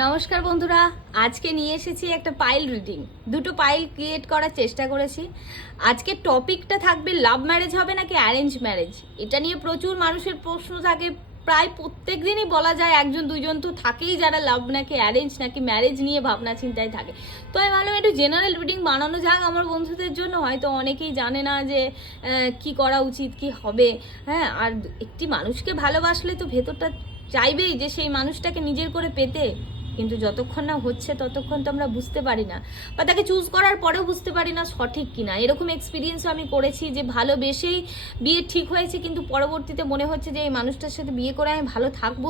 নমস্কার বন্ধুরা, আজকে নিয়ে এসেছি একটা পাইল রিডিং। দুটো পাইল ক্রিয়েট করার চেষ্টা করেছি। আজকে টপিকটা থাকবে লাভ ম্যারেজ হবে নাকি অ্যারেঞ্জ ম্যারেজ। এটা নিয়ে প্রচুর মানুষের প্রশ্ন থাকে, প্রায় প্রত্যেক দিনই বলা যায় একজন দুইজন তো থাকেই যারা লাভ নাকি অ্যারেঞ্জ নাকি ম্যারেজ নিয়ে ভাবনা চিন্তায় থাকে। তো আমি ভাবলাম একটু জেনারেল রিডিং বানানো যাক আমার বন্ধুদের জন্য। হয়তো অনেকেই জানে না যে কি করা উচিত, কি হবে। হ্যাঁ, আর একটি মানুষকে ভালোবাসলে তো ভেতরটা চাইবেই যে সেই মানুষটাকে নিজের করে পেতে, কিন্তু যতক্ষণ না হচ্ছে ততক্ষণ তো আমরা বুঝতে পারি না, বা তাকে চুজ করার পরেও বুঝতে পারি না সঠিক কিনা। এরকম এক্সপিরিয়েন্সও আমি করেছি যে ভালোবেসেই বিয়ে ঠিক হয়েছে, কিন্তু পরবর্তীতে মনে হচ্ছে যে এই মানুষটার সাথে বিয়ে করে আমি ভালো থাকবো।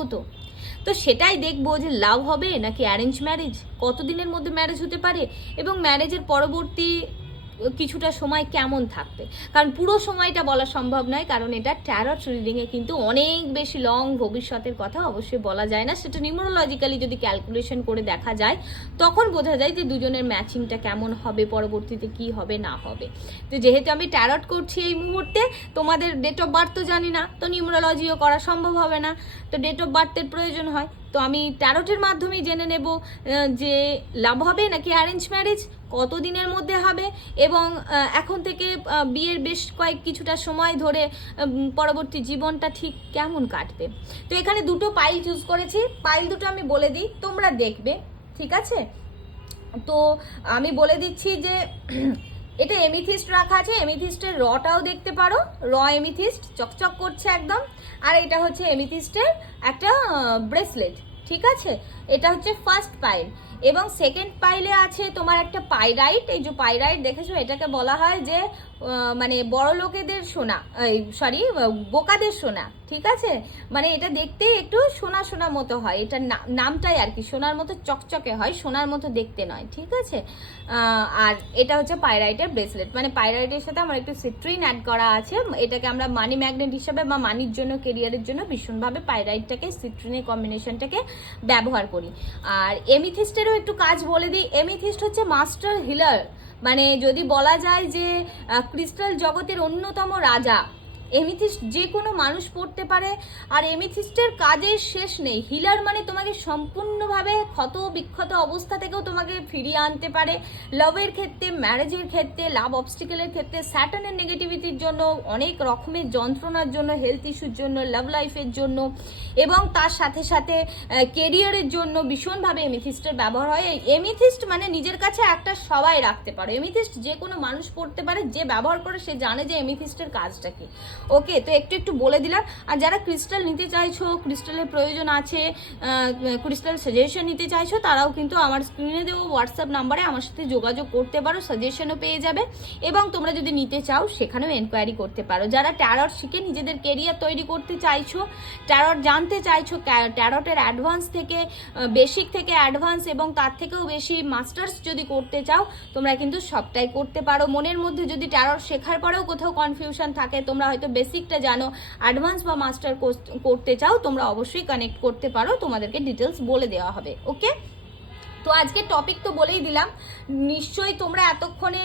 তো সেটাই দেখবো যে লাভ হবে নাকি অ্যারেঞ্জ ম্যারেজ, কতদিনের মধ্যে ম্যারেজ হতে পারে, এবং ম্যারেজের পরবর্তী কিছুটা সময় কেমন থাকবে। কারণ পুরো সময়টা বলা সম্ভব নয়, কারণ এটা ট্যারট রিডিংয়ে কিন্তু অনেক বেশি লং ভবিষ্যতের কথা অবশ্যই বলা যায় না। সেটা নিউমেরোলজিক্যালি যদি ক্যালকুলেশন করে দেখা যায় তখন বোঝা যায় যে দুজনের ম্যাচিংটা কেমন হবে, পরবর্তীতে কি হবে না হবে। তো যেহেতু আমি ট্যারট করছি এই মুহূর্তে, তোমাদের ডেট অফ বার্থ তো জানি না, তো নিউমেরোলজিও করা সম্ভব হবে না, তো ডেট অফ বার্থের প্রয়োজন হয়। তো আমি ট্যারটের মাধ্যমেই জেনে নেব যে লাভ হবে নাকি অ্যারেঞ্জ ম্যারেজ, কতদিনের মধ্যে হবে, এবং এখন থেকে বিয়ের বেশ কিছুটা সময় ধরে পরবর্তী জীবনটা ঠিক কেমন কাটবে। তো এখানে দুটো পাইল চুজ করেছি, পাইল দুটো আমি বলে দিই, তোমরা দেখবে, ঠিক আছে? তো আমি বলে দিচ্ছি যে এটা এমিথিস্ট রাখা আছে, এমিথিস্টের রটাও দেখতে পারো, এমিথিস্ট চকচক করছে একদম। আর এটা হচ্ছে এমিথিস্টের একটা ব্রেসলেট, ঠিক আছে? এটা হচ্ছে ফার্স্ট পাইল। এবং সেকেন্ড পাইলে আছে তোমার একটা পাইরাইট। এই যে পাইরাইট দেখেছো, এটাকে বলা হয় যে মানে বড় লোকেদের সোনা, সরি বোকাদের সোনা, ঠিক আছে? মানে এটা দেখতে একটু সোনা সোনা মতো হয়, এটা নামটাই আর কি সোনার মতো চকচকে হয়, সোনার মতো দেখতে নয়, ঠিক আছে? আর এটা হচ্ছে পাইরাইটের ব্রেসলেট, মানে পাইরাইটের সাথে আমার একটু সিট্রিন অ্যাড করা আছে। এটাকে আমরা মানি ম্যাগনেট হিসাবে বা মানির জন্য, কেরিয়ারের জন্য ভীষণভাবে পাইরাইটটাকে, সিট্রিনের কম্বিনেশনটাকে ব্যবহার করি। আর এমিথিস্টেরও একটু কাজ বলে দিই। এমিথিস্ট হচ্ছে মাস্টার হিলার, মানে যদি বলা যায় যে ক্রিস্টাল জগতের অন্যতম রাজা। এমিথিস্ট যে কোনো মানুষ পড়তে পারে, আর এমিথিস্টের কাজের শেষ নেই। হিলার মানে তোমাকে সম্পূর্ণভাবে ক্ষত বিক্ষত অবস্থা থেকেও তোমাকে ফিরিয়ে আনতে পারে। লাভের ক্ষেত্রে, ম্যারেজের ক্ষেত্রে, লাভ অবস্টিকেলের ক্ষেত্রে, স্যাটার্নের নেগেটিভিটির জন্য, অনেক রকমের যন্ত্রণার জন্য, হেলথ ইস্যুর জন্য, লাভ লাইফের জন্য, এবং তার সাথে সাথে কেরিয়ারের জন্য ভীষণভাবে এমিথিস্টের ব্যবহার হয়। এই এমিথিস্ট মানে নিজের কাছে একটা সবাই রাখতে পারো। এমিথিস্ট যে কোনো মানুষ পড়তে পারে, যে ব্যবহার করে সে জানে যে এমিথিস্টের কাজটা কি। ওকে, তো একটু একটু বলে দিলাম। আর যারা ক্রিস্টাল নিতে চাইছো, ক্রিস্টালের প্রয়োজন আছে, ক্রিস্টাল সাজেশন নিতে চাইছো, তারাও কিন্তু আমার স্ক্রিনে দেবো হোয়াটসঅ্যাপ নাম্বারে আমার সাথে যোগাযোগ করতে পারো, সাজেশনও পেয়ে যাবে। এবং তোমরা যদি নিতে চাও সেখানেও এনকোয়ারি করতে পারো। যারা ট্যারট শিখে নিজেদের কেরিয়ার তৈরি করতে চাইছো, ট্যারট জানতে চাইছো, ট্যারটের অ্যাডভান্স থেকে, বেসিক থেকে অ্যাডভান্স এবং তার থেকেও বেশি মাস্টার্স যদি করতে চাও, তোমরা কিন্তু সবটাই করতে পারো। মনের মধ্যে যদি ট্যারট শেখার পরেও কোথাও কনফিউশন থাকে, তোমরা হয়তো বেসিকটা জানো, অ্যাডভান্স বা মাস্টার করতে চাও, তোমরা অবশ্যই কানেক্ট করতে পারো, তোমাদেরকে ডিটেলস বলে দেওয়া হবে। ওকে, তো আজকে টপিক তো বলেই দিলাম। নিশ্চয়ই তোমরা এতক্ষণে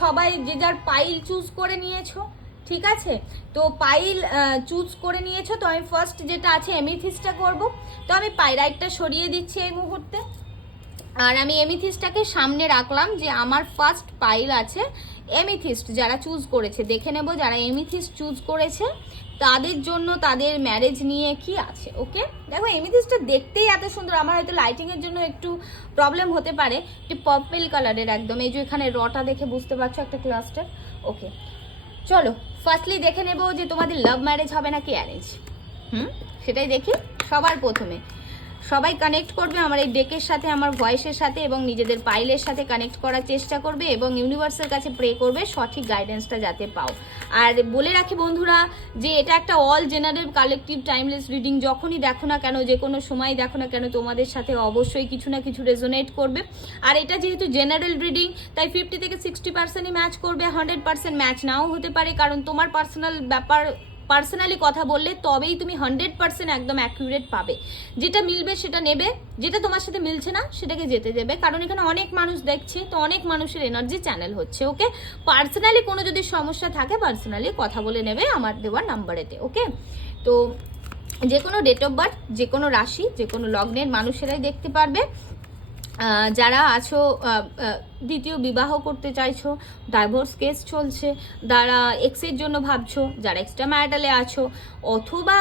সবাই যে যার পাইল চুজ করে নিয়েছো, ঠিক আছে? তো পাইল চুজ করে নিয়েছো, তো আমি ফার্স্ট যেটা আছে এমিথিস্টটা করব। তো আমি পাইরাইটটা সরিয়ে দিচ্ছি এই মুহূর্তে, আর আমি এমিথিস্টটাকে সামনে রাখলাম যে আমার ফার্স্ট পাইল আছে এমিথিস্ট। যারা চুজ করেছে দেখে নেব, যারা এমিথিস্ট চুজ করেছে তাদের জন্য তাদের ম্যারেজ নিয়ে কি আছে। ওকে, দেখো এমিথিস্টটা দেখতেই এত সুন্দর, আমার হয়তো লাইটিংয়ের জন্য একটু প্রবলেম হতে পারে। একটু পার্পল কালারের একদম, এই যে এখানে রটা দেখে বুঝতে পারছো একটা ক্লাস্টার। ওকে, চলো ফার্স্টলি দেখে নেব যে তোমাদের লাভ ম্যারেজ হবে নাকি অ্যারেঞ্জ। সেটাই দেখি। সবার প্রথমে সবাই কানেক্ট করবে আমার এই ডেকের সাথে, আমার ভয়েসের সাথে, এবং নিজেদের পাইলের সাথে কানেক্ট করার চেষ্টা করবে, এবং ইউনিভার্সের কাছে প্রে করবে সঠিক গাইডেন্সটা যাতে পাও। আর বলে রাখি বন্ধুরা যে এটা একটা all general collective timeless reading. যখনই দেখো না কেন, যে কোনো সময় দেখো না কেন, তোমাদের সাথে অবশ্যই কিছু না কিছু রেজোনেট করবে। আর এটা যেহেতু জেনারেল রিডিং, তাই 50 থেকে 60%ই ম্যাচ করবে, 100% ম্যাচ নাও হতে পারে, কারণ তোমার পার্সোনাল ব্যাপার, পার্সোনালি কথা বললে তবেই তুমি 100% একদম অ্যাকুরেট পাবে। যেটা মিলবে সেটা নেবে, যেটা তোমার সাথে মিলছে না সেটাকে যেতে দেবে, কারণ এখানে অনেক মানুষ দেখছে, তো অনেক মানুষের এনার্জি চ্যানেল হচ্ছে। ওকে, পার্সোনালি কোনো যদি সমস্যা থাকে পার্সোনালি কথা বলে নেবে আমার দেওয়ার নাম্বারেতে। ওকে, তো যে কোনো ডেট অফ বার্থ, যে কোনো রাশি, যে কোনো লগ্নের মানুষেরাই দেখতে পারবে। যারা আছো দ্বিতীয় বিবাহ করতে চাইছো, ডাইভোর্স কেস চলছে, যারা এক্সের জন্য ভাবছো, যারা এক্সট্রা ম্যারিটালে আছো, অথবা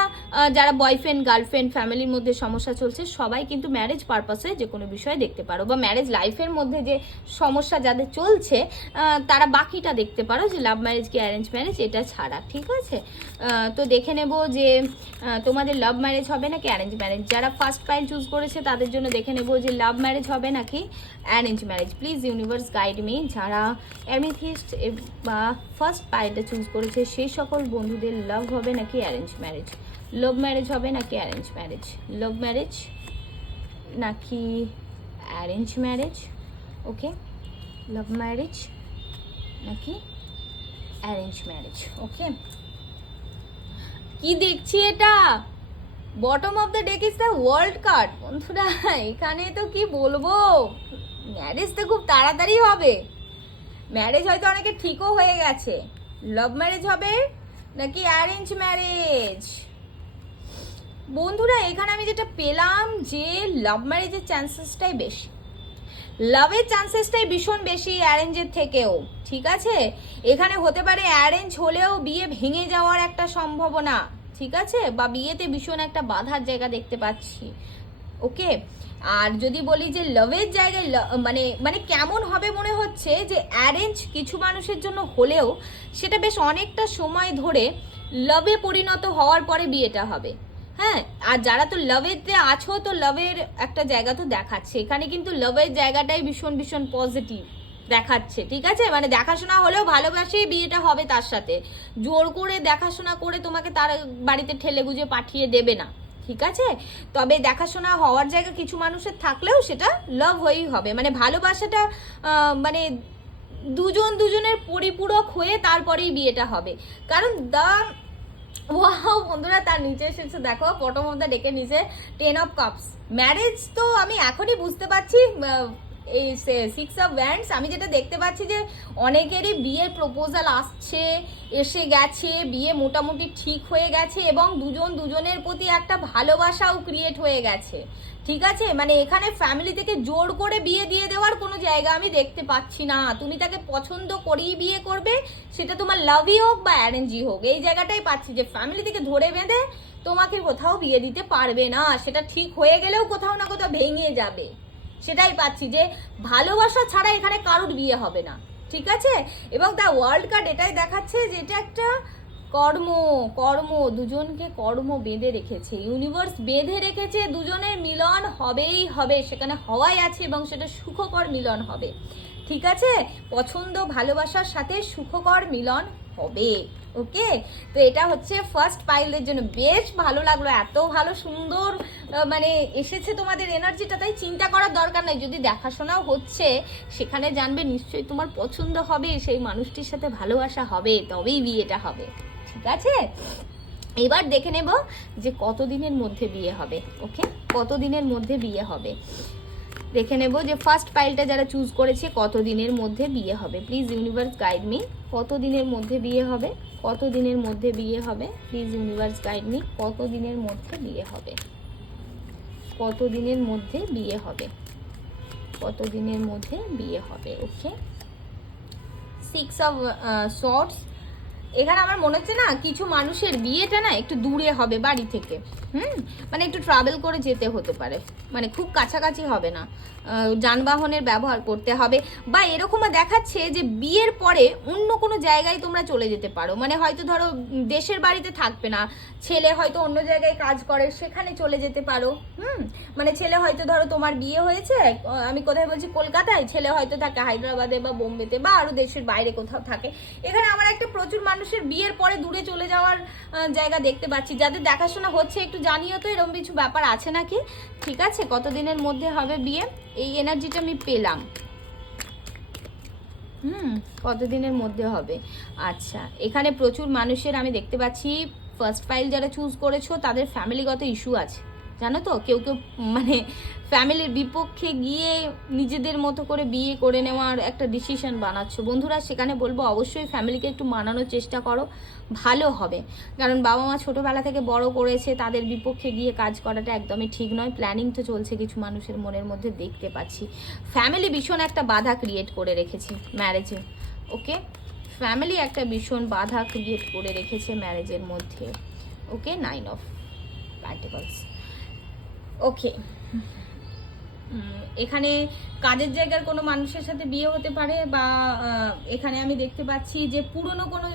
যারা বয়ফ্রেন্ড গার্লফ্রেন্ড ফ্যামিলির মধ্যে সমস্যা চলছে, সবাই কিন্তু ম্যারেজ পারপাসে যে কোনো বিষয়ে দেখতে পারো, বা ম্যারেজ লাইফের মধ্যে যে সমস্যা যাদের চলছে তারা বাকিটা দেখতে পারো, যে লাভ ম্যারেজ কি অ্যারেঞ্জ ম্যারেজ এটা ছাড়া। ঠিক আছে, তো দেখে নেব যে তোমাদের লাভ ম্যারেজ হবে নাকি অ্যারেঞ্জ ম্যারেজ। যারা ফার্স্ট পাইল চুজ করেছে তাদের জন্য দেখে নেব যে লাভ ম্যারেজ হবে নাকি arrange marriage. Please universe guide me. যারা অ্যামিথিস্ট বা ফার্স্ট পাইলটা চুজ করেছে সেই সকল বন্ধুদের লাভ হবে নাকি অ্যারেঞ্জ ম্যারেজ, লাভ ম্যারেজ হবে নাকি অ্যারেঞ্জ ম্যারেজ, লাভ ম্যারেজ নাকি অ্যারেঞ্জ ম্যারেজ। ওকে, লাভ ম্যারেজ নাকি অ্যারেঞ্জ ম্যারেজ। ওকে, কি দেখছি এটা, bottom of the deck is the world card. বন্ধুরা এখানে তো কি বলবো, ম্যারেজ তো খুব তাড়াতাড়ি হবে, ম্যারেজ হয়তো অনেকে ঠিকও হয়ে গেছে। লাভ ম্যারেজ হবে নাকি অ্যারেঞ্জ ম্যারেজ। বন্ধুরা এখানে আমি যেটা পেলাম যে লাভ ম্যারেজের চান্সেসটাই বেশি, লাভের চান্সেসটাই ভীষণ বেশি অ্যারেঞ্জের থেকেও। ঠিক আছে, এখানে হতে পারে অ্যারেঞ্জ হলেও বিয়ে ভেঙে যাওয়ার একটা সম্ভাবনা, ঠিক আছে, বা বিয়েতে ভীষণ একটা বাধার জায়গা দেখতে পাচ্ছি। ওকে, আর যদি বলি যে লাভের জায়গায় মানে মানে কেমন হবে মনে হচ্ছে যে অ্যারেঞ্জ কিছু মানুষের জন্য হলেও সেটা বেশ অনেকটা সময় ধরে লাভে পরিণত হওয়ার পরে বিয়েটা হবে। হ্যাঁ, আর যারা তো লাভেতে আছো তো লাভের একটা জায়গা তো দেখাচ্ছে, এখানে কিন্তু লাভের জায়গাটাই ভীষণ ভীষণ পজিটিভ দেখাচ্ছে। ঠিক আছে, মানে দেখাশোনা হলেও ভালোবাসেই বিয়েটা হবে তার সাথে, জোর করে দেখাশোনা করে তোমাকে তার বাড়িতে ঠেলে গুজে পাঠিয়ে দেবে না। ঠিক আছে, তবে দেখাশোনা হওয়ার জায়গা কিছু মানুষের থাকলেও সেটা লাভ হয়েই হবে, মানে ভালোবাসাটা মানে দুজন দুজনের পরিপূরক হয়ে তারপরেই বিয়েটা হবে। কারণ ওয়াও বন্ধুরা, তার নিচে এসেছে দেখো, বটম অফ দ্য ডেকের নিচে 10 অফ কাপস। ম্যারেজ তো আমি এখনই বুঝতে পারছি, এই 6 অফ ওয়ান্ডস আমি যেটা দেখতে পাচ্ছি যে অনেকেরই বিয়ের প্রপোজাল আসছে, এসে গেছে, বিয়ে মোটামুটি ঠিক হয়ে গেছে, এবং দুজন দুজনের প্রতি একটা ভালোবাসাও ক্রিয়েট হয়ে গেছে। ঠিক আছে, মানে এখানে ফ্যামিলি থেকে জোর করে বিয়ে দিয়ে দেওয়ার কোনো জায়গা আমি দেখতে পাচ্ছি না। তুমি তাকে পছন্দ করেই বিয়ে করবে, সেটা তোমার লাভই হোক বা অ্যারেঞ্জই হোক, এই জায়গাটাই পাচ্ছি যে ফ্যামিলি থেকে ধরে বেঁধে তোমাকে কোথাও বিয়ে দিতে পারবে না, সেটা ঠিক হয়ে গেলেও কোথাও না কোথাও ভেঙে যাবে। সেটাই পাচ্ছি যে ভালোবাসা ছাড়া এখানে কারোর বিয়ে হবে না। ঠিক আছে, এবং দ্য ওয়ার্ল্ড কার্ড এটাই দেখাচ্ছে যে এটা একটা কর্ম, কর্ম দুজনকে কর্ম বেঁধে রেখেছে, ইউনিভার্স বেঁধে রেখেছে, দুজনের মিলন হবেই হবে, সেখানে হওয়াই আছে, এবং সেটা সুখকর মিলন হবে। ঠিক আছে, পছন্দ ভালোবাসার সাথে সুখকর মিলন হবে। ওকে, তো এটা হচ্ছে ফার্স্ট পাইলের জন্য। বেশ ভালো লাগলো, এত ভালো সুন্দর মানে এসেছে তোমাদের এনার্জিটা, তাই চিন্তা করার দরকার নাই। যদি দেখাশোনাও হচ্ছে সেখানে জানবে নিশ্চয়ই তোমার পছন্দ হবে, সেই মানুষটির সাথে ভালোবাসা হবে, তবেই বিয়েটা হবে। ঠিক আছে, এবার দেখে নেব যে কতদিনের মধ্যে বিয়ে হবে। ওকে, কতদিনের মধ্যে বিয়ে হবে দেখে নেব যে ফার্স্ট পাইলটা যারা চুজ করেছে কতদিনের মধ্যে বিয়ে হবে। প্লিজ ইউনিভার্স গাইড মি, কতদিনের মধ্যে বিয়ে হবে, কতদিনের মধ্যে বিয়ে হবে। প্লিজ ইউনিভার্স গাইড মি, কতদিনের মধ্যে বিয়ে হবে, কতদিনের মধ্যে বিয়ে হবে, কতদিনের মধ্যে বিয়ে হবে। ওকে, 6 অফ সর্টস। এখানে আমার মনে হচ্ছে না কিছু মানুষের বিয়েটা না একটু দূরে হবে বাড়ি থেকে, মানে একটু ট্রাভেল করে যেতে হতে পারে, মানে খুব কাছাকাছি হবে না, যানবাহনের ব্যবহার করতে হবে, বা এরকমও দেখাচ্ছে যে বিয়ের পরে অন্য কোনো জায়গায় তোমরা চলে যেতে পারো, মানে হয়তো ধরো দেশের বাড়িতে থাকবে না, ছেলে হয়তো অন্য জায়গায় কাজ করে সেখানে চলে যেতে পারো। মানে ছেলে হয়তো ধরো তোমার বিয়ে হয়েছে, আমি কোথায় বলছি, কলকাতায়, ছেলে হয়তো থাকে হায়দ্রাবাদে বা বোম্বেতে বা আরো দেশের বাইরে কোথাও থাকে। এখানে আমার একটা প্রচুর মানুষের বিয়ের পরে দূরে চলে যাওয়ার জায়গা দেখতে পাচ্ছি। যাদের দেখাশোনা হচ্ছে একটু জানিও তো এরকম কিছু ব্যাপার আছে নাকি। ঠিক আছে, কতদিনের মধ্যে হবে বিয়ে, এই এনার্জিটা আমি পেলাম। কতদিনের মধ্যে হবে। আচ্ছা, এখানে প্রচুর মানুষের আমি দেখতে পাচ্ছি ফার্স্ট ফাইল যারা চুজ করেছো তাদের ফ্যামিলিগত ইস্যু আছে, জানো তো, কেউ কেউ মানে ফ্যামিলির বিপক্ষে গিয়ে নিজেদের মতো করে বিয়ে করে নেওয়ার একটা ডিসিশন বানাচ্ছ। বন্ধুরা, সেখানে বলবো অবশ্যই ফ্যামিলিকে একটু মানানোর চেষ্টা করো, ভালো হবে। কারণ বাবা মা ছোটোবেলা থেকে বড় করেছে, তাদের বিপক্ষে গিয়ে কাজ করাটা একদমই ঠিক নয়। প্ল্যানিং তো চলছে কিছু মানুষের মনের মধ্যে, দেখতে পাচ্ছি ফ্যামিলি ভীষণ একটা বাধা ক্রিয়েট করে রেখেছে ম্যারেজে। ওকে, ফ্যামিলি একটা ভীষণ বাধা ক্রিয়েট করে রেখেছে ম্যারেজের মধ্যে। ওকে, 9 অফ পেন্টিকলস। ওকে, এখানে কাজের জায়গার কোনো মানুষের সাথে বিয়ে হতে পারে, বা এখানে আমি দেখতে পাচ্ছি যে পুরনো কোনো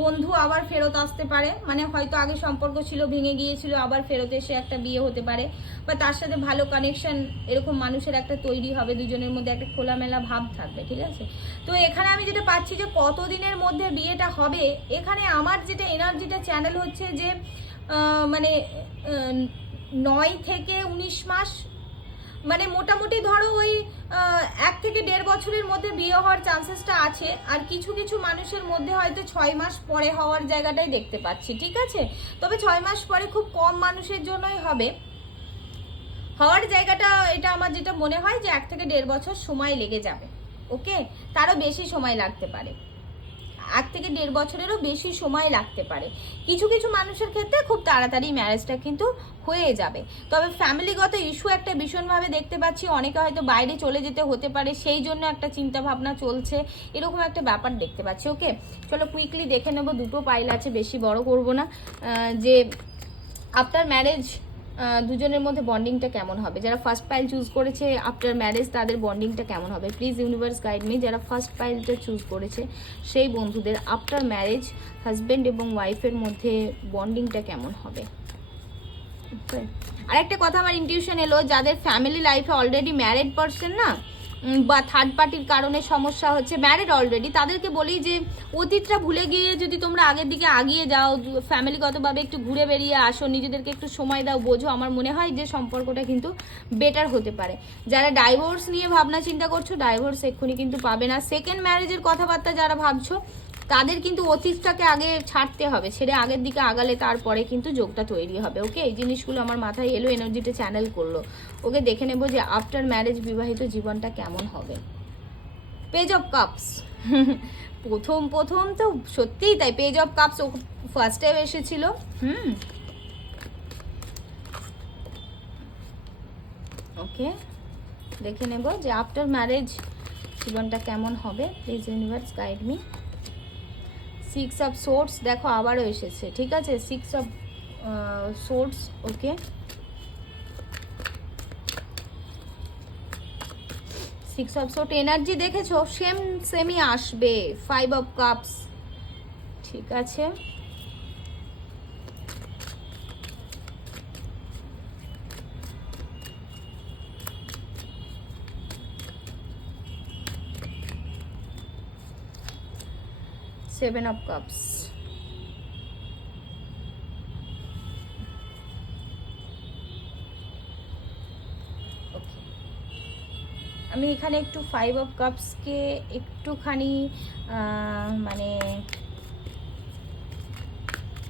বন্ধু আবার ফেরত আসতে পারে। মানে হয়তো আগে সম্পর্ক ছিল, ভেঙে গিয়েছিল, আবার ফেরত এসে একটা বিয়ে হতে পারে, বা তার সাথে ভালো কানেকশন এরকম মানুষের একটা তৈরি হবে, দুজনের মধ্যে একটা খোলামেলা ভাব থাকবে। ঠিক আছে, তো এখানে আমি যেটা পাচ্ছি যে কতদিনের মধ্যে বিয়েটা হবে, এখানে আমার যেটা এনার্জিটা চ্যানেল হচ্ছে যে মানে 9 থেকে 19 মাস, মানে মোটামুটি ধরো ওই 1 থেকে 1.5 বছরের মধ্যে বিয়ে হওয়ার চান্সেসটা আছে। আর কিছু কিছু মানুষের মধ্যে হয়তো 6 মাস পরে হওয়ার জায়গাটাই দেখতে পাচ্ছি। ঠিক আছে, তবে 6 মাস পরে খুব কম মানুষের জন্যই হবে হওয়ার জায়গাটা। এটা আমার যেটা মনে হয় যে 1 থেকে 1.5 বছর সময় লেগে যাবে। ওকে, তারও বেশি সময় লাগতে পারে, 1 থেকে 1.5 বছরেরও বেশি সময় লাগতে পারে। কিছু কিছু মানুষের ক্ষেত্রে খুব তাড়াতাড়ি ম্যারেজটা কিন্তু হয়ে যাবে। তবে ফ্যামিলিগত ইস্যু একটা ভীষণভাবে দেখতে পাচ্ছি, অনেকে হয়তো বাইরে চলে যেতে হতে পারে, সেই জন্য একটা চিন্তা ভাবনা চলছে, এরকম একটা ব্যাপার দেখতে পাচ্ছি। ওকে, চলো কুইকলি দেখে নেবো, দুটো পাইল আছে, বেশি বড় করব না, যে আফটার ম্যারেজ দুজনের মধ্যে বন্ডিংটা কেমন হবে। যারা ফার্স্ট পাইল চুজ করেছে আফটার ম্যারেজ, তাদের বন্ডিংটা কেমন হবে। Please universe guide me. যারা ফার্স্ট পাইলটা চুজ করেছে সেই বন্ধুদের আফটার ম্যারেজ হাজব্যান্ড এবং ওয়াইফের মধ্যে বন্ডিংটা কেমন হবে। আর একটা কথা আমার ইনটিউশন এলো, যাদের ফ্যামিলি লাইফে অলরেডি ম্যারিড পারসন না, বা থার্ড পার্টির কারণে সমস্যা হচ্ছে, ম্যারিড অলরেডি, তাদেরকে বলি যে অতীতটা ভুলে গিয়ে যদি তোমরা আগের দিকে আগিয়ে যাও, ফ্যামিলিগতভাবে একটু ঘুরে বেরিয়ে আসো, নিজেদেরকে একটু সময় দাও, বোঝো, আমার মনে হয় যে সম্পর্কটা কিন্তু বেটার হতে পারে। যারা ডাইভোর্স নিয়ে ভাবনা চিন্তা করছো, ডাইভোর্স এক্ষুনি কিন্তু পাবে না। সেকেন্ড ম্যারেজের কথাবার্তা যারা ভাবছো, তাদের কিন্তু অতীতটাকে আগে ছাড়তে হবে, ছেড়ে আগের দিকে আগালে তারপরে কিন্তু যোগটা তৈরি হবে। ওকে, এই জিনিসগুলো আমার মাথায় এলো, এনার্জিটা চ্যানেল করলো। ওকে, দেখে নেবো যে আফটার ম্যারেজ বিবাহিত জীবনটা কেমন হবে। পেজ অফ কাপস, প্রথম তো সত্যিই তাই, page of cups first time এসেছিল। ওকে, দেখে নেবো যে আফটার ম্যারেজ জীবনটা কেমন হবে। Please universe guide me. 6 of swords দেখো আবারও এসেছে। ঠিক আছে, 6 of swords. Okay, 6 of swords energy দেখেছো, সেমই আসবে। 5 অফ কাপস, ঠিক আছে, সেভেন অফ কাপস। আমি এখানে একটু 5 অফ কাপসকে একটুখানি মানে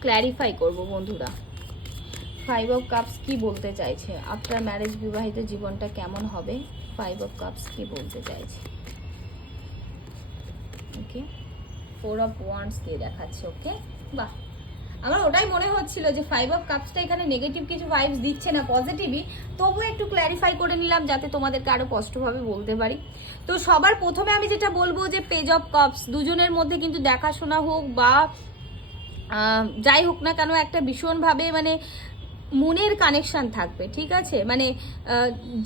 ক্ল্যারিফাই করব বন্ধুরা। 5 অফ কাপস কি বলতে চাইছে, আফটার ম্যারেজ বিবাহিত জীবনটা কেমন হবে, 5 অফ কাপস কি বলতে চাইছে। ওকে, 4 অফ ওয়ান্ডস দিয়ে দেখাচ্ছে। ওকে, বাহ, আমার ওটাই মনে হচ্ছিল যে 5 অফ কাপসটা এখানে নেগেটিভ কিছু ভাইবস দিচ্ছে না, পজিটিভই, তবুও একটু ক্ল্যারিফাই করে নিলাম যাতে তোমাদেরকে আরো স্পষ্টভাবে বলতে পারি। তো সবার প্রথমে আমি যেটা বলবো যে পেজ অফ কাপস, দুজনের মধ্যে কিন্তু দেখাশোনা হোক বা যাই হোক না কেন, একটা ভীষণভাবে মানে মনের কানেকশন থাকবে। ঠিক আছে, মানে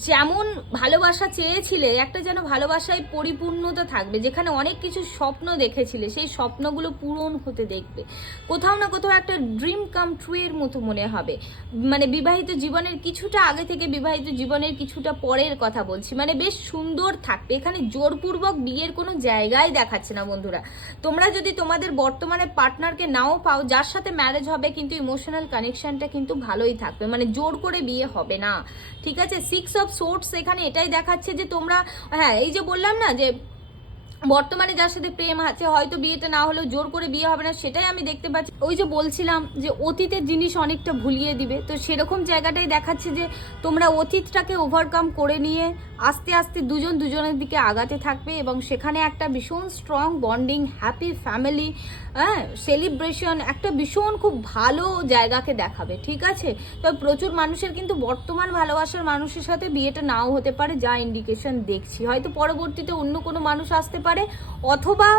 যেমন ভালোবাসা চেয়েছিলে, একটা যেন ভালোবাসায় পরিপূর্ণতা থাকবে, যেখানে অনেক কিছু স্বপ্ন দেখেছিলে সেই স্বপ্নগুলো পূরণ হতে দেখবে। কোথাও না কোথাও একটা ড্রিম কাম ট্রু এর মতো মনে হবে। মানে বিবাহিত জীবনের কিছুটা আগে থেকে বিবাহিত জীবনের কিছুটা পরের কথা বলছি, মানে বেশ সুন্দর থাকবে। এখানে জোরপূর্বক বিয়ের কোনো জায়গায় দেখাচ্ছে না বন্ধুরা। তোমরা যদি তোমাদের বর্তমানে পার্টনারকে নাও পাও, যার সাথে ম্যারেজ হবে, কিন্তু ইমোশনাল কানেকশনটা কিন্তু ভালোই থাকবে, মানে জোর করে বিয়ে হবে না। ঠিক আছে, 6 অফ সোর্স এখানে এটাই দেখাচ্ছে যে তোমরা, হ্যাঁ এই যে বললাম না যে বর্তমানে যার সাথে প্রেম আছে, হয়তো বিয়েটা না হলেও জোর করে বিয়ে হবে না, সেটাই আমি দেখতে পাচ্ছি। ওই যে বলছিলাম যে অতীতের জিনিস অনেকটা ভুলিয়ে দিবে, তো সেরকম জায়গাটাই দেখাচ্ছে যে তোমরা অতীতটাকে ওভারকাম করে নিয়ে আস্তে আস্তে দুজন দুজনের দিকে আগাতে থাকবে এবং সেখানে একটা ভীষণ স্ট্রং বন্ডিং, হ্যাপি ফ্যামিলি, হ্যাঁ, সেলিব্রেশন, একটা ভীষণ খুব ভালো জায়গাকে দেখাবে, ঠিক আছে? তো প্রচুর মানুষের কিন্তু বর্তমান ভালোবাসার মানুষের সাথে বিয়েটা নাও হতে পারে, যা ইন্ডিকেশন দেখছি। হয়তো পরবর্তীতে অন্য কোনো মানুষ আসতে পারে, অথবা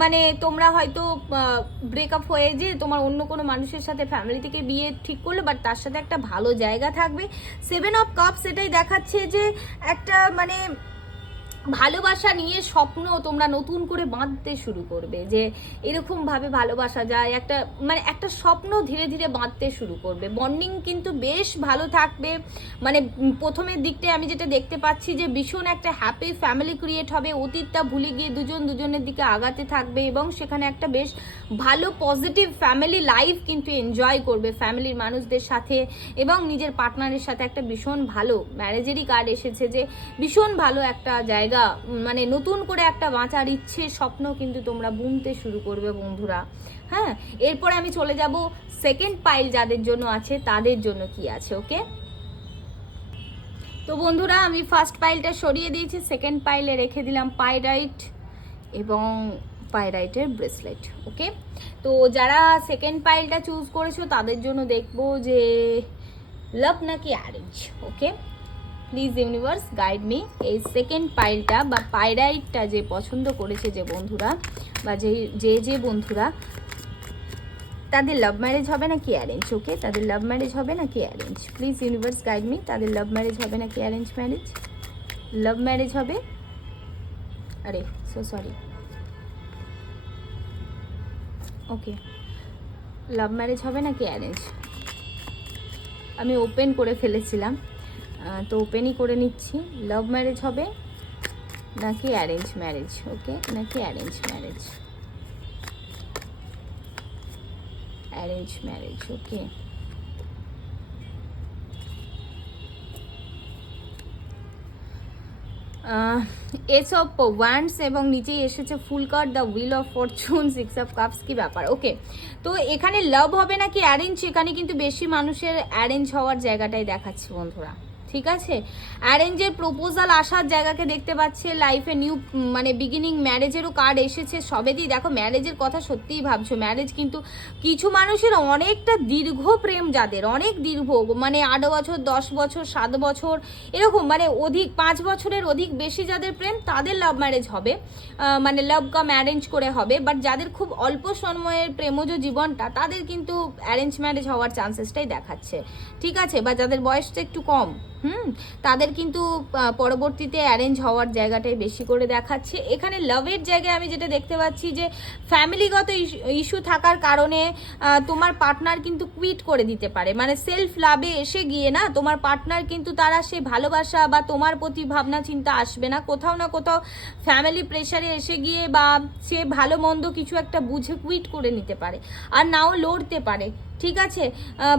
মানে তোমরা হয়তো ব্রেকআপ হয়ে যে তোমার অন্য কোনো মানুষের সাথে ফ্যামিলি থেকে বিয়ে ঠিক করলে, বাট তার সাথে একটা ভালো জায়গা থাকবে। 7 অফ কাপস এটাই দেখাচ্ছে যে একটা মানে ভালোবাসা নিয়ে স্বপ্ন তোমরা নতুন করে বাঁধতে শুরু করবে, যে এরকম ভাবে ভালোবাসা যায়, একটা মানে একটা স্বপ্ন ধীরে ধীরে বাঁধতে শুরু করবে। বন্ডিং কিন্তু বেশ ভালো থাকবে, মানে প্রথমের দিকটায় আমি যেটা দেখতে পাচ্ছি যে ভীষণ একটা হ্যাপি ফ্যামিলি ক্রিয়েট হবে, অতীতটা ভুলে গিয়ে দুজন দুজনের দিকে আগাতে থাকবে এবং সেখানে একটা বেশ ভালো পজিটিভ ফ্যামিলি লাইফ কিন্তু এনজয় করবে ফ্যামিলির মানুষদের সাথে এবং নিজের পার্টনারের সাথে। একটা ভীষণ ভালো ম্যারেজেরই কার্ড এসেছে, যে ভীষণ ভালো একটা জায়গা, মানে নতুন করে একটা বাঁচার ইচ্ছে স্বপ্ন কিন্তু তোমরা বুনতে শুরু করবে বন্ধুরা। হ্যাঁ, এরপরে আমি চলে যাব সেকেন্ড পাইল যাদের জন্য আছে তাদের জন্য কি আছে। ওকে, তো বন্ধুরা আমি ফার্স্ট পাইলটা সরিয়ে দিয়েছি, সেকেন্ড পাইলে রেখে দিলাম পাইরাইট এবং পাইরাইটের ব্রেসলেট। ওকে, তো যারা সেকেন্ড পাইলটা চুজ করেছো তাদের জন্য দেখবো যে লাভ নাকি arrange. Okay, please universe guide me. এই সেকেন্ড পাইলটা বা পাইরাইটটা যে পছন্দ করেছে যে বন্ধুরা বা যে বন্ধুরা, তাদের লাভ ম্যারেজ হবে নাকি অ্যারেঞ্জ? ওকে, তাদের লাভ ম্যারেজ হবে নাকি arrange? Please universe guide me, তাদের লাভ ম্যারেজ হবে নাকি অ্যারেঞ্জ ম্যারেজ? লাভ ম্যারেজ হবে, আরে সো সরি, ওকে, লাভ ম্যারেজ হবে নাকি অ্যারেঞ্জ? আমি ওপেন করে ফেলেছিলাম, তো ওপেনই করে নিচ্ছি। লাভ ম্যারেজ হবে নাকি অ্যারেঞ্জ ম্যারেজ? ওকে, নাকি arrange marriage? Arrange marriage. Okay, ace of wands এবং নিচেই এসেছে fool card, the wheel of fortune, 6 of cups. কি ব্যাপার? ওকে, তো এখানে লাভ হবে নাকি অ্যারেঞ্জ, এখানে কিন্তু বেশি মানুষের অ্যারেঞ্জ হওয়ার জায়গাটাই দেখাচ্ছে বন্ধুরা, ঠিক আছে? অ্যারেঞ্জের প্রপোজাল আসার জায়গাকে দেখতে পাচ্ছে, লাইফে নিউ মানে বিগিনিং, ম্যারেজেরও কার্ড এসেছে। সবেতেই দেখো ম্যারেজের কথা সত্যিই ভাবছো, ম্যারেজ কিন্তু কিছু মানুষের অনেকটা দীর্ঘ প্রেম, যাদের অনেক দীর্ঘ মানে 8 বছর 10 বছর 7 বছর এরকম, মানে অধিক 5 বছরের অধিক বেশি যাদের প্রেম, তাদের লাভ ম্যারেজ হবে, মানে লাভ কাম অ্যারেঞ্জ করে হবে। বাট যাদের খুব অল্প সময়ের প্রেমজ জীবনটা, তাদের কিন্তু অ্যারেঞ্জ ম্যারেজ হওয়ার চান্সেসটাই দেখাচ্ছে, ঠিক আছে? বা যাদের বয়সটা একটু কম, তাদের কিন্তু পরবর্তীতে অ্যারেঞ্জ হওয়ার জায়গাটাই বেশি করে দেখাচ্ছে। এখানে লাভের জায়গায় আমি যেটা দেখতে পাচ্ছি যে ফ্যামিলিগত ইস্যু থাকার কারণে তোমার পার্টনার কিন্তু কুইট করে দিতে পারে, মানে সেলফ লাভে এসে গিয়ে না তোমার পার্টনার কিন্তু তারা সে ভালোবাসা বা তোমার প্রতি ভাবনা চিন্তা আসবে না, কোথাও না কোথাও ফ্যামিলি প্রেশারে এসে গিয়ে বা সে ভালো মন্দ কিছু একটা বুঝে কুইট করে নিতে পারে, আর নাও লড়তে পারে, ঠিক আছে?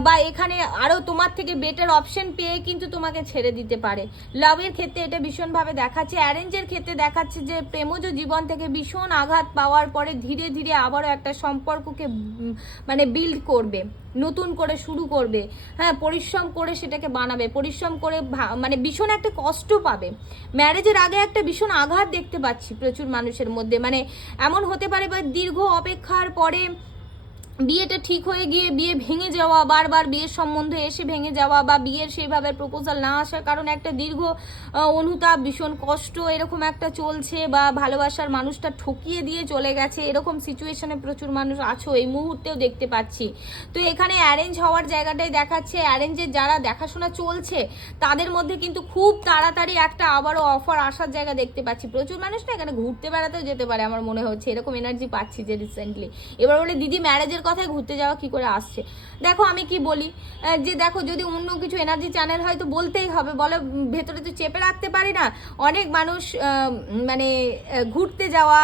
বা এখানে আরও তোমার থেকে বেটার অপশন পেয়ে কিন্তু তোমাকে ছেড়ে দিতে পারে। লাভের ক্ষেত্রে এটা ভীষণভাবে দেখাচ্ছে। অ্যারেঞ্জের ক্ষেত্রে দেখাচ্ছে যে প্রেমজ জীবন থেকে ভীষণ আঘাত পাওয়ার পরে ধীরে ধীরে আবারও একটা সম্পর্ককে মানে বিল্ড করবে, নতুন করে শুরু করবে, হ্যাঁ, পরিশ্রম করে সেটাকে বানাবে, পরিশ্রম করে মানে ভীষণ একটা কষ্ট পাবে। ম্যারেজের আগে একটা ভীষণ আঘাত দেখতে পাচ্ছি প্রচুর মানুষের মধ্যে, মানে এমন হতে পারে বা দীর্ঘ অপেক্ষার পরে বিয়েটা ঠিক হয়ে গিয়ে বিয়ে ভেঙে যাওয়া, বারবার বিয়ের সম্বন্ধে এসে ভেঙে যাওয়া, বা বিয়ের সেইভাবে প্রপোজাল না আসার কারণে একটা দীর্ঘ অনুতাপ, ভীষণ কষ্ট এরকম একটা চলছে, বা ভালোবাসার মানুষটা ঠকিয়ে দিয়ে চলে গেছে, এরকম সিচুয়েশনে প্রচুর মানুষ আছো এই মুহূর্তেও দেখতে পাচ্ছি। তো এখানে অ্যারেঞ্জ হওয়ার জায়গাটাই দেখাচ্ছে। অ্যারেঞ্জের যারা দেখাশোনা চলছে তাদের মধ্যে কিন্তু খুব তাড়াতাড়ি একটা আবারও অফার আসার জায়গা দেখতে পাচ্ছি। প্রচুর মানুষ না এখানে ঘুরতে বেড়াতেও যেতে পারে আমার মনে হচ্ছে, এরকম এনার্জি পাচ্ছি যে রিসেন্টলি। এবার বলে দিদি ম্যারেজের কথায় ঘুরতে যাওয়া কি করে আসছে? দেখো আমি কি বলি, যে দেখো যদি অন্য কিছু এনার্জি চ্যানেল হয় তো বলতেই হবে, বলো ভেতরে তো চেপে রাখতে পারি না। অনেক মানুষ মানে ঘুরতে যাওয়া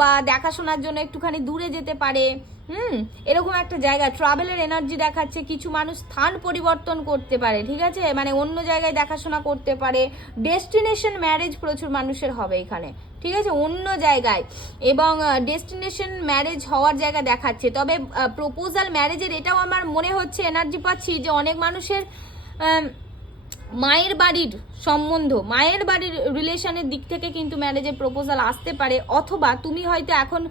বা দেখাশোনার জন্য একটুখানি দূরে যেতে পারে, এরকম একটা জায়গা ট্রাভেলের এনার্জি দেখাচ্ছে। কিছু মানুষ স্থান পরিবর্তন করতে পারে, ঠিক আছে, মানে অন্য জায়গায় দেখাশোনা করতে পারে। ডেস্টিনেশন ম্যারেজ প্রচুর মানুষের হবে এখানে, ঠিক আছে, অন্য জায়গায়, এবং ডেস্টিনেশন ম্যারেজ হওয়ার জায়গা দেখাচ্ছে। তবে প্রপোজাল ম্যারেজের এটাও আমার মনে হচ্ছে, এনার্জি পাচ্ছি যে অনেক মানুষের মায়ের বাড়ির সম্বন্ধ, মায়ের বাড়ির রিলেশনের দিক থেকে কিন্তু ম্যারেজের প্রপোজাল আসতে পারে। অথবা তুমি হয়তো এখন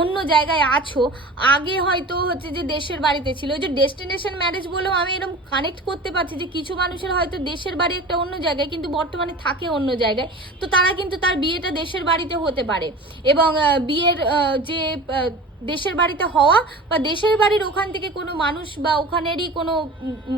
অন্য জায়গায় আছো, আগে হয়তো হচ্ছে যে দেশের বাড়িতে ছিল। ওই যে ডেস্টিনেশন ম্যারেজ বলেও আমি এরকম কানেক্ট করতে পারছি যে কিছু মানুষের হয়তো দেশের বাড়ি একটা অন্য জায়গায়, কিন্তু বর্তমানে থাকে অন্য জায়গায়, তো তারা কিন্তু তার বিয়েটা দেশের বাড়িতে হতে পারে। এবং বিয়ের যে দেশের বাড়িতে হওয়া বা দেশের বাড়ির ওখান থেকে কোনো মানুষ বা ওখানেরই কোনো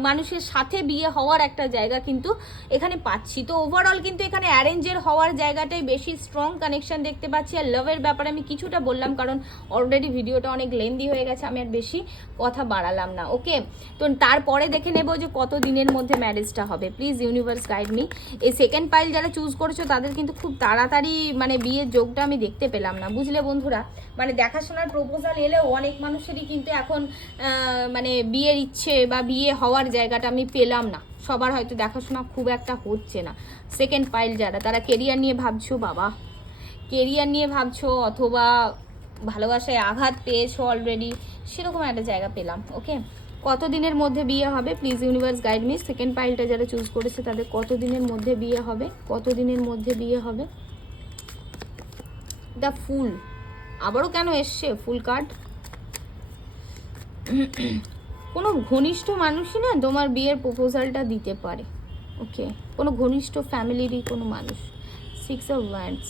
মানুষের সাথে বিয়ে হওয়ার একটা জায়গা কিন্তু এখানে পাচ্ছি। তো ওভারঅল কিন্তু এখানে অ্যারেঞ্জের হওয়ার জায়গাটাই বেশি স্ট্রং কানেকশন দেখতে পাচ্ছি। আর লাভের ব্যাপারে আমি কিছুটা বললাম, কারণ অলরেডি ভিডিওটা অনেক লেন্দি হয়ে গেছে, আমি আর বেশি কথা বাড়ালাম না। ওকে, তো তারপরে দেখে নেব যে কত দিনের মধ্যে ম্যারেজটা হবে। Please universe guide me. এই সেকেন্ড পাইল যারা চুজ করেছো তাদের কিন্তু খুব তাড়াতাড়ি মানে বিয়ের যোগটা আমি দেখতে পেলাম না, বুঝলে বন্ধুরা। মানে দেখাশোনার প্রপোজাল এলেও অনেক মানুষেরই কিন্তু এখন মানে বিয়ের ইচ্ছে বা বিয়ে হওয়ার জায়গাটা আমি পেলাম না। সবার হয়তো দেখাশোনা খুব একটা হচ্ছে না। সেকেন্ড পাইল যারা, তারা কেরিয়ার নিয়ে ভাবছো, বাবা কেরিয়ার নিয়ে ভাবছো, অথবা ভালোবাসায় আঘাত পেয়েছো অলরেডি, সেরকম একটা জায়গা পেলাম। ওকে, কত দিনের মধ্যে বিয়ে হবে please universe guide me. Second পাইলটা যারা চুজ করেছে তাদের কত দিনের মধ্যে বিয়ে হবে, কত দিনের মধ্যে বিয়ে হবে। দ্য ফুল, আবারও কেন এসছে ফুল কার্ড? কোনো ঘনিষ্ঠ মানুষই না তোমার বিয়ের প্রপোজালটা দিতে পারে। ওকে, কোনো ঘনিষ্ঠ ফ্যামিলিরই কোনো মানুষ। 6 অফ ওয়ান্ডস,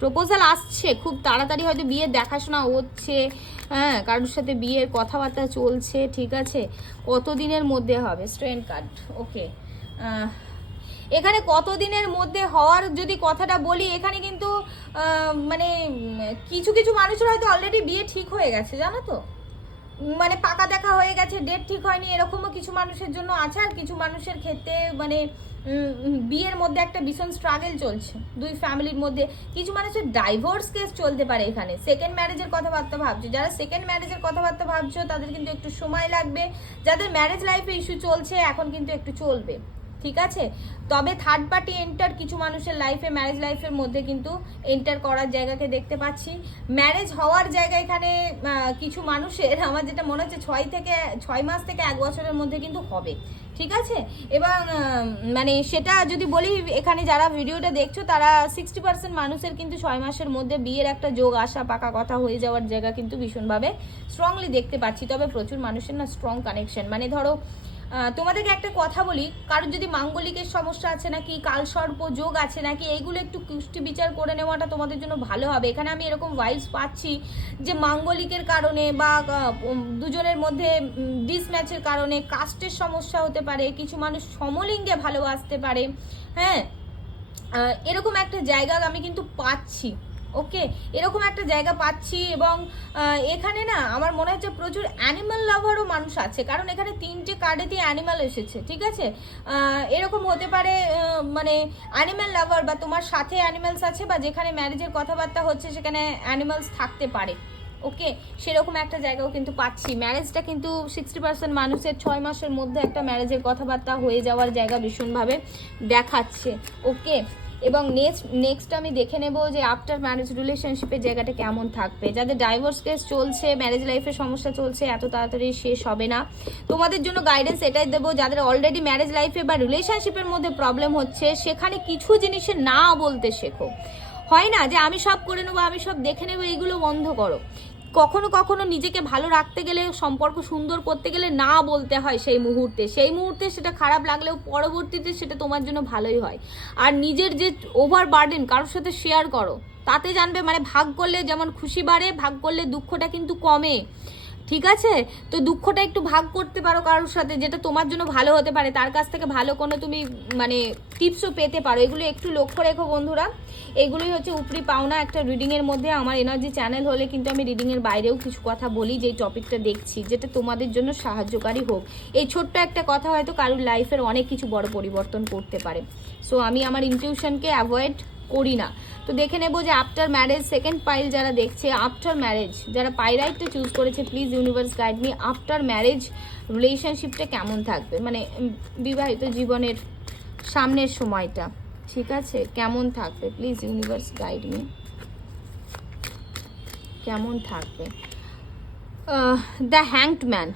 প্রপোজাল আসছে খুব তাড়াতাড়ি, হয়তো বিয়ের দেখাশোনা হচ্ছে, হ্যাঁ কারোর সাথে বিয়ের কথাবার্তা চলছে। ঠিক আছে, কতদিনের মধ্যে হবে? Strength card. ওকে, এখানে কতদিনের মধ্যে হওয়ার যদি কথাটা বলি, এখানে কিন্তু মানে কিছু কিছু মানুষের হয়তো অলরেডি বিয়ে ঠিক হয়ে গেছে, জানো তো, মানে পাকা দেখা হয়ে গেছে, ডেট ঠিক হয়নি, এরকমও কিছু মানুষের জন্য আছে। আর কিছু মানুষের ক্ষেত্রে মানে বিয়ের মধ্যে একটা ভীষণ স্ট্রাগল চলছে দুই ফ্যামিলির মধ্যে। কিছু মানুষের ডাইভোর্স কেস চলতে পারে এখানে। সেকেন্ড ম্যারেজের কথাবার্তা ভাবছো, যারা সেকেন্ড ম্যারেজের কথাবার্তা ভাবছো তাদের কিন্তু একটু সময় লাগবে। যাদের ম্যারেজ লাইফে ইস্যু চলছে এখন কিন্তু একটু চলবে, ঠিক আছে। তবে থার্ড পার্টি এন্টার কিছু মানুষের লাইফে, ম্যারেজ লাইফের মধ্যে কিন্তু এন্টার করার জায়গাকে দেখতে পাচ্ছি। ম্যারেজ হওয়ার জায়গা এখানে কিছু মানুষের, আমার যেটা মনে হচ্ছে 6 মাস থেকে 1 বছরের মধ্যে কিন্তু হবে, ঠিক আছে। এবং মানে সেটা যদি বলি, এখানে যারা ভিডিওটা দেখছো তারা 60% মানুষের কিন্তু 6 মাসের মধ্যে বিয়ের একটা যোগ আসা, পাকা কথা হয়ে যাওয়ার জায়গা কিন্তু ভীষণভাবে স্ট্রংলি দেখতে পাচ্ছি। তবে প্রচুর মানুষের না স্ট্রং কানেকশন, মানে ধরো তোমাদেরকে একটা কথা বলি, কারোর যদি মাঙ্গলিকের সমস্যা আছে নাকি, কালসর্প যোগ আছে নাকি, এইগুলো একটু কুষ্টি বিচার করে নেওয়াটা তোমাদের জন্য ভালো হবে। এখানে আমি এরকম ভাইবস পাচ্ছি যে মাঙ্গলিকের কারণে বা দুজনের মধ্যে ডিসম্যাচের কারণে কাস্টের সমস্যা হতে পারে, কিছু মানুষ সমলিঙ্গে ভালোবাসতে পারে, হ্যাঁ এরকম একটা জায়গা আমি কিন্তু পাচ্ছি। ওকে, এরকম একটা জায়গা পাচ্ছি। এবং এখানে না আমার মনে হচ্ছে প্রচুর অ্যানিমাল লাভারও মানুষ আছে, কারণ এখানে 3টে কার্ডেতে অ্যানিমাল এসেছে, ঠিক আছে। এরকম হতে পারে মানে অ্যানিমাল লাভার, বা তোমার সাথে অ্যানিমালস আছে, বা যেখানে ম্যারেজের কথাবার্তা হচ্ছে সেখানে অ্যানিমালস থাকতে পারে। ওকে, সেরকম একটা জায়গাও কিন্তু পাচ্ছি। ম্যারেজটা কিন্তু 60% মানুষের 6 মাসের মধ্যে একটা ম্যারেজের কথাবার্তা হয়ে যাওয়ার জায়গা ভীষণভাবে দেখাচ্ছে। ওকে, এবং নেক্সট আমি দেখে নেব যে আফটার ম্যারেজ রিলেশনশিপের জায়গাটা কেমন থাকবে। যাদের ডাইভোর্স কেস চলছে, ম্যারেজ লাইফে সমস্যা চলছে, এত তাড়াতাড়ি শেষ হবে না। তোমাদের জন্য গাইডেন্স এটাই দেবো, যাদের অলরেডি ম্যারেজ লাইফে বা রিলেশনশিপের মধ্যে প্রবলেম হচ্ছে, সেখানে কিছু জিনিসে না বলতে শেখো। হয় না যে আমি সব করে নেবো, আমি সব দেখে নেবো, এইগুলো বন্ধ করো। কখনো কখনো নিজেকে ভালো রাখতে গেলে, সম্পর্ক সুন্দর করতে গেলে না বলতে হয় সেই মুহূর্তে সেটা খারাপ লাগলেও পরবর্তীতে সেটা তোমার জন্য ভালোই হয়। আর নিজের যে ওভার বার্ডেন কারোর সাথে শেয়ার করো, তাতে জানবে মানে ভাগ করলে যেমন খুশি বাড়ে, ভাগ করলে দুঃখটা কিন্তু কমে, ঠিক আছে। তো দুঃখটা একটু ভাগ করতে পারো কারোর সাথে, যেটা তোমার জন্য ভালো হতে পারে, তার কাছ থেকে ভালো কোনো তুমি মানে টিপসও পেতে পারো। এগুলো একটু লক্ষ্য রেখো বন্ধুরা। এগুলোই হচ্ছে উপরি পাওনা একটা রিডিংয়ের মধ্যে। আমার এনার্জি চ্যানেল হলে কিন্তু আমি রিডিংয়ের বাইরেও কিছু কথা বলি, যেই টপিকটা দেখছি, যেটা তোমাদের জন্য সাহায্যকারী হোক। এই ছোট্ট একটা কথা হয়তো কারোর লাইফের অনেক কিছু বড় পরিবর্তন করতে পারে। সো আমি আমার ইনটিউশনকে অ্যাভয়েড করি না। তো দেখে নেবো যে আফটার ম্যারেজ, সেকেন্ড পাইল যারা দেখছে, আফটার ম্যারেজ যারা পাইরাইটটা চুজ করেছে, please universe guide me, after marriage রিলেশনশিপটা কেমন থাকবে, মানে বিবাহিত জীবনের সামনের সময়টা ঠিক আছে, কেমন থাকবে প্লিজ ইউনিভার্স গাইড মি, কেমন থাকবে? The hanged man.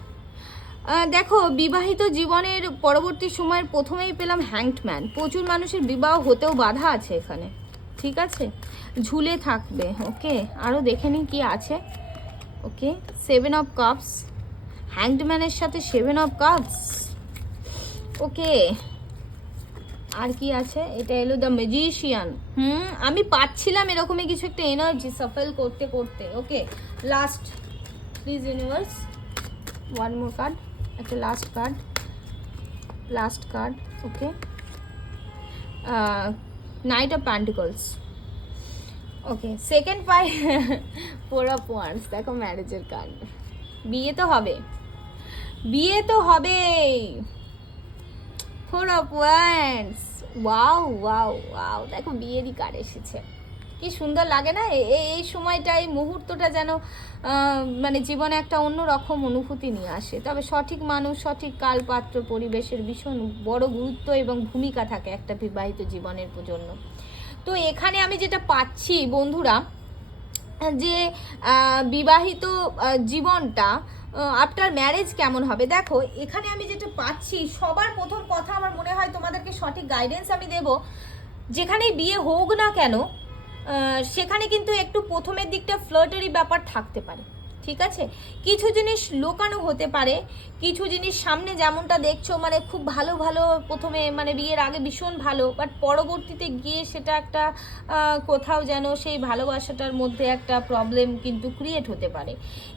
দেখো, বিবাহিত জীবনের পরবর্তী সময়ের প্রথমেই পেলাম হ্যাংড ম্যান। প্রচুর মানুষের বিবাহ হতেও বাধা আছে এখানে, ঠিক আছে, ঝুলে থাকবে। ওকে, আরও দেখে নিই কি আছে। ওকে, 7 অফ কাপস, হ্যাংড ম্যানের সাথে 7 অফ কাপস। ওকে, আর কি আছে? এটা এলো দ্য ম্যাজিশিয়ান। আমি পাচ্ছিলাম এরকমই কিছু একটা এনার্জি সাফল করতে করতে। Okay, last please universe, one more card, একটা last card. Okay, knight of pentacles. Okay, second pile 4 of wands. দেখো ম্যারেজের কার্ড, বিয়ে তো হবে, 4 অফ ওয়ান্স। ওয়াও, দেখো বিয়েরই কার্ড এসেছে। কি সুন্দর লাগে না এই সময়টা, এই মুহূর্তটা যেন মানে জীবনে একটা অন্যরকম অনুভূতি নিয়ে আসে। তবে সঠিক মানুষ, সঠিক কাল, পাত্র, পরিবেশের ভীষণ বড় গুরুত্ব এবং ভূমিকা থাকে একটা বিবাহিত জীবনের জন্য। তো এখানে আমি যেটা পাচ্ছি বন্ধুরা, যে বিবাহিত জীবনটা আফটার ম্যারেজ কেমন হবে। দেখো এখানে আমি যেটা পাচ্ছি, সবার প্রথম কথা আমার মনে হয় তোমাদেরকে সঠিক গাইডেন্স আমি দেব, যেখানেই বিয়ে হোক না কেন সেখানে কিন্তু একটু প্রথমের দিকটা ফ্লার্টারি ব্যাপার থাকতে পারে, ঠিক আছে। কিছু জিনিস লোকানো হতে পারে, কিছু জিনিস সামনে যেমনটা দেখছো মানে খুব ভালো প্রথমে মানে বিয়ের আগে ভীষণ ভালো, বাট পরবর্তীতে গিয়ে সেটা একটা কোথাও যেন সেই ভালোবাসাটার মধ্যে একটা প্রবলেম কিন্তু ক্রিয়েট হতে পারে।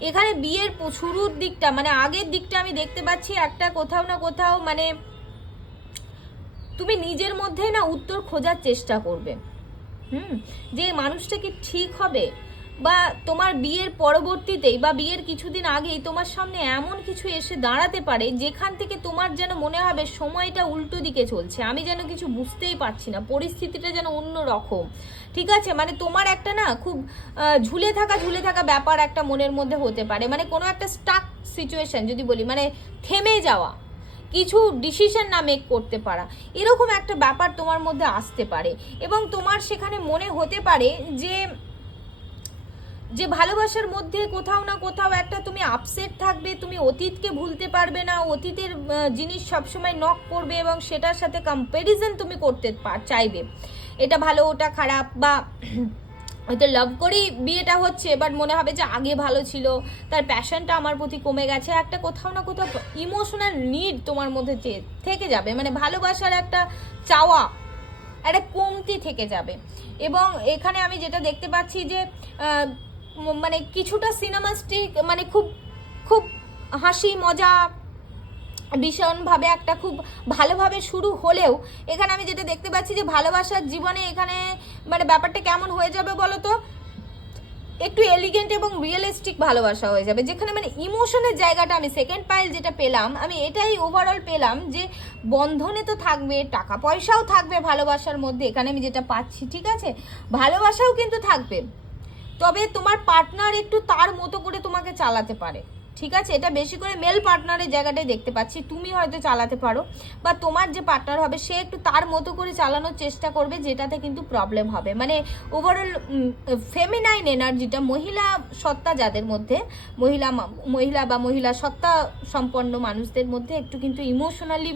এখানে বিয়ের শুরুর দিকটা মানে আগের দিকটা আমি দেখতে পাচ্ছি একটা কোথাও না কোথাও মানে তুমি নিজের মধ্যে না উত্তর খোঁজার চেষ্টা করবে, যে মানুষটা কি ঠিক হবে, বা তোমার বিয়ের পরবর্তীতেই বা বিয়ের কিছুদিন আগেই তোমার সামনে এমন কিছু এসে দাঁড়াতে পারে যেখান থেকে তোমার যেন মনে হবে সময়টা উল্টো দিকে চলছে, আমি যেন কিছু বুঝতেই পারছি না, পরিস্থিতিটা যেন অন্য রকম, ঠিক আছে। মানে তোমার একটা না খুব ঝুলে থাকা ব্যাপার একটা মনের মধ্যে হতে পারে, মানে কোনো একটা স্টাক সিচুয়েশন যদি বলি, মানে থেমে যাওয়া, কিছু ডিসিশন না মেক করতে পারা, এরকম একটা ব্যাপার তোমার মধ্যে আসতে পারে। এবং তোমার সেখানে মনে হতে পারে যে ভালোবাসার মধ্যে কোথাও না কোথাও একটা তুমি আপসেট থাকবে, তুমি অতীতকে ভুলতে পারবে না, অতীতের জিনিস সবসময় নক করবে এবং সেটার সাথে কম্প্যারিজন তুমি করতে চাইবে, এটা ভালো ওটা খারাপ, বা হয়তো লাভ করেই বিয়েটা হচ্ছে বাট মনে হবে যে আগে ভালো ছিল, তার প্যাশনটা আমার প্রতি কমে গেছে, একটা কোথাও না কোথাও ইমোশনাল নিড তোমার মধ্যে থেকে যাবে, মানে ভালোবাসার একটা চাওয়া একটা কমতি থেকে যাবে। এবং এখানে আমি যেটা দেখতে পাচ্ছি যে মানে কিছুটা সিনেমাস্টিক মানে খুব খুব হাসি মজা ভীষণভাবে একটা খুব ভালোভাবে শুরু হলেও এখানে আমি যেটা দেখতে পাচ্ছি যে ভালোবাসার জীবনে এখানে মানে ব্যাপারটা কেমন হয়ে যাবে বলো তো, একটু এলিগেন্ট এবং রিয়েলিস্টিক ভালোবাসা হয়ে যাবে, যেখানে মানে ইমোশনের জায়গাটা আমি সেকেন্ড পাইল যেটা পেলাম, আমি এটাই ওভারঅল পেলাম যে বন্ধনে তো থাকবে, টাকা পয়সাও থাকবে ভালোবাসার মধ্যে, এখানে আমি যেটা পাচ্ছি, ঠিক আছে, ভালোবাসাও কিন্তু থাকবে, তবে তোমার পার্টনার একটু তার মতো করে তোমাকে চালাতে পারে, ঠিক আছে। এটা বেশি করে মেল পার্টনারের জায়গাটাই দেখতে পাচ্ছি, তুমি হয়তো চালাতে পারো বা তোমার যে পার্টনার হবে সে একটু তার মতো করে চালানোর চেষ্টা করবে, যেটাতে কিন্তু প্রবলেম হবে। মানে ওভারঅল ফেমিনাইন এনার্জিটা, মহিলা সত্তা যাদের মধ্যে, মহিলা সত্তা সম্পন্ন মানুষদের মধ্যে একটু কিন্তু ইমোশনালি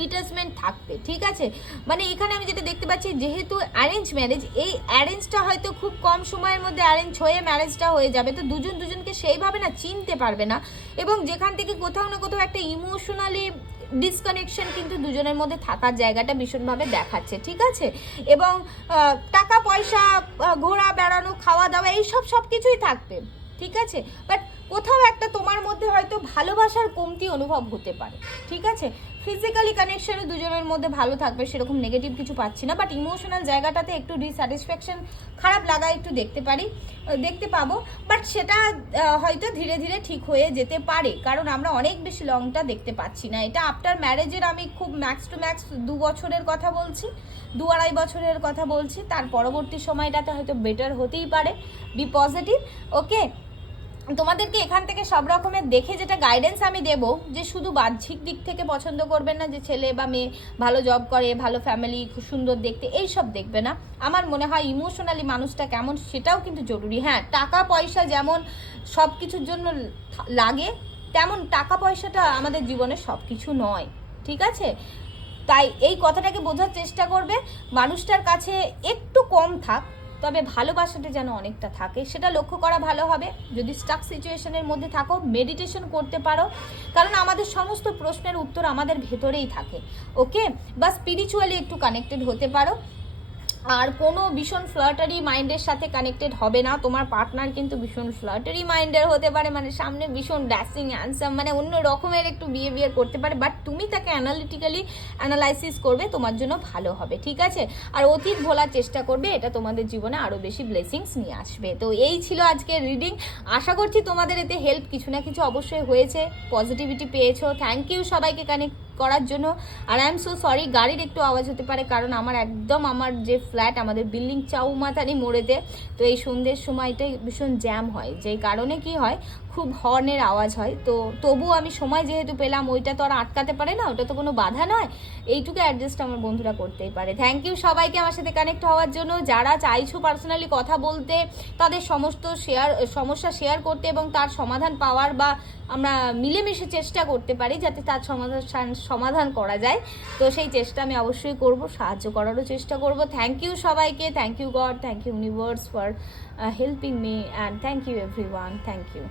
ডিটাচমেন্ট থাকবে, ঠিক আছে। মানে এখানে আমি যেটা দেখতে পাচ্ছি, যেহেতু অ্যারেঞ্জ ম্যারেজ, এই অ্যারেঞ্জটা হয়তো খুব কম সময়ের মধ্যে অ্যারেঞ্জ হয়ে ম্যারেজটা হয়ে যাবে, তো দুজনকে সেইভাবে না চিনতে পারবে না, এবং যেখান থেকে কোথাও না কোথাও একটা ইমোশনালি ডিসকানেকশন কিন্তু দুজনের মধ্যে থাকার জায়গাটা ভীষণভাবে দেখাচ্ছে, ঠিক আছে। এবং টাকা পয়সা, ঘোরা বেড়ানো, খাওয়া দাওয়া, এইসব সব কিছুই থাকবে, ঠিক আছে। বাট কোথাও একটা তোমার মধ্যে হয়তো ভালোবাসার কমতি অনুভব হতে পারে, ঠিক আছে। ফিজিক্যালি কানেকশনও দুজনের মধ্যে ভালো থাকবে, সেরকম নেগেটিভ কিছু পাচ্ছি না, বাট ইমোশনাল জায়গাটাতে একটু ডিস্যাটিসফ্যাকশন, খারাপ লাগা একটু দেখতে পাবো, বাট সেটা হয়তো ধীরে ধীরে ঠিক হয়ে যেতে পারে, কারণ আমরা অনেক বেশি লংটা দেখতে পাচ্ছি না। এটা আফটার ম্যারেজের আমি খুব ম্যাক্স টু ম্যাক্স 2 বছরের কথা বলছি, 2-2.5 বছরের কথা বলছি, তার পরবর্তী সময়টাতে হয়তো বেটার হতেই পারে, বি পজিটিভ, ওকে। তোমাদেরকে এখান থেকে সব রকমের দেখে যেটা গাইডেন্স আমি দেব, যে শুধু বাহ্যিক দিক থেকে পছন্দ করবেন না, যে ছেলে বা মেয়ে ভালো জব করে, ভালো ফ্যামিলি, খুব সুন্দর দেখতে, এই সব দেখবে না। আমার মনে হয় ইমোশনালি মানুষটা কেমন সেটাও কিন্তু জরুরি। হ্যাঁ, টাকা পয়সা যেমন সব কিছুর জন্য লাগে, তেমন টাকা পয়সাটা আমাদের জীবনে সব কিছু নয়, ঠিক আছে? তাই এই কথাটাকে বোঝার চেষ্টা করবে, মানুষটার কাছে একটু কম থাক, তবে ভালোবাসাটা যেন অনেকটা থাকে, সেটা লক্ষ্য করা ভালো হবে। যদি স্টাক সিচুয়েশনের মধ্যে থাকো, মেডিটেশন করতে পারো, কারণ আমাদের সমস্ত প্রশ্নের উত্তর আমাদের ভেতরেই থাকে, ওকে? বা স্পিরিচুয়ালি একটু কানেক্টেড হতে পারো। আর কোনো ভীষণ ফ্লার্টারি মাইন্ডের সাথে কানেক্টেড হবে না। তোমার পার্টনার কিন্তু ভীষণ ফ্লার্টারি মাইন্ডের হতে পারে, মানে সামনে ভীষণ ড্যাসিং হ্যান্ডসাম, মানে অন্য রকমের একটু বিহেভিয়ার করতে পারে, বাট তুমি তাকে অ্যানালিটিক্যালি অ্যানালাইসিস করবে, তোমার জন্য ভালো হবে, ঠিক আছে? আর অতীত ভোলার চেষ্টা করবে, এটা তোমাদের জীবনে আরও বেশি ব্লেসিংস নিয়ে আসবে। তো এই ছিল আজকের রিডিং। আশা করছি তোমাদের এতে হেল্প কিছু না কিছু অবশ্যই হয়েছে, পজিটিভিটি পেয়েছো। থ্যাংক ইউ সবাইকে কানেক্ট করার জন্য। আর আই এম সো সরি, গাড়ির একটু আওয়াজ হতে পারে, কারণ আমার যে ফ্ল্যাট, আমাদের বিল্ডিং চৌমাথানি মোড়েতে, তো এই সন্ধ্যের সময়টাই ভীষণ জ্যাম হয়, যেই কারণে কি হয়, খুব হর্নের আওয়াজ হয়। তো তবু আমি সময় যেহেতু পেলাম, ওইটা তো আর আটকাতে পারে না, ওটা তো কোনো বাধা নয়, এইটুকু অ্যাডজাস্ট আমার বন্ধুরা করতেই পারে। থ্যাংক ইউ সবাইকে আমার সাথে কানেক্ট হওয়ার জন্য। যারা চাইছো পার্সোনালি কথা বলতে, তাদের সমস্ত সমস্যা শেয়ার করতে এবং তার সমাধান পাওয়ার, বা আমরা মিলেমিশে চেষ্টা করতে পারি যাতে তার সমাধান করা যায়, তো সেই চেষ্টা আমি অবশ্যই করব, সাহায্য করারও চেষ্টা করব। থ্যাংক ইউ সবাইকে, thank you God, thank you universe for helping me, and thank you everyone, thank you.